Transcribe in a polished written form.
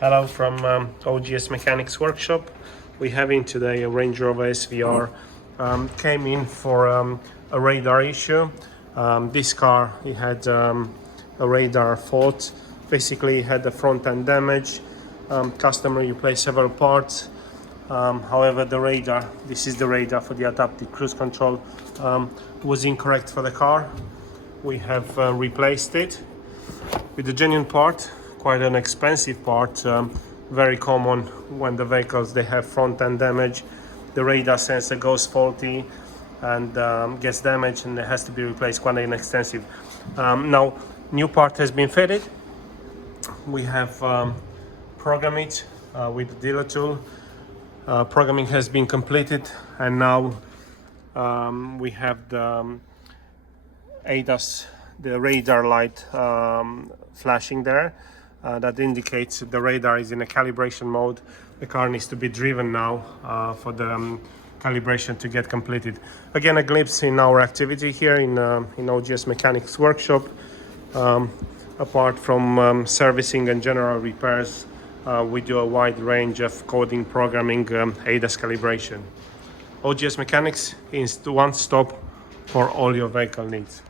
Hello from Ogs Mechanics workshop. We're having today a Range Rover SVR. Came in for a radar issue. This car, it had a radar fault. Basically, it had the front end damage. Customer replaced several parts. However, the radar, this is the radar for the adaptive cruise control, was incorrect for the car. We have replaced it with a genuine part. Quite an expensive part, very common when the vehicles they have front end damage. The radar sensor goes faulty and gets damaged, and it has to be replaced. Quite inexpensive. Now, new part has been fitted. We have programmed it with the dealer tool. Programming has been completed, and now we have the ADAS, the radar light flashing there. That indicates the radar is in a calibration mode. The car needs to be driven now for the calibration to get completed. Again, a glimpse in our activity here in Ogs Mechanics workshop. Apart from servicing and general repairs, we do a wide range of coding, programming, ADAS calibration. Ogs Mechanics is one stop for all your vehicle needs.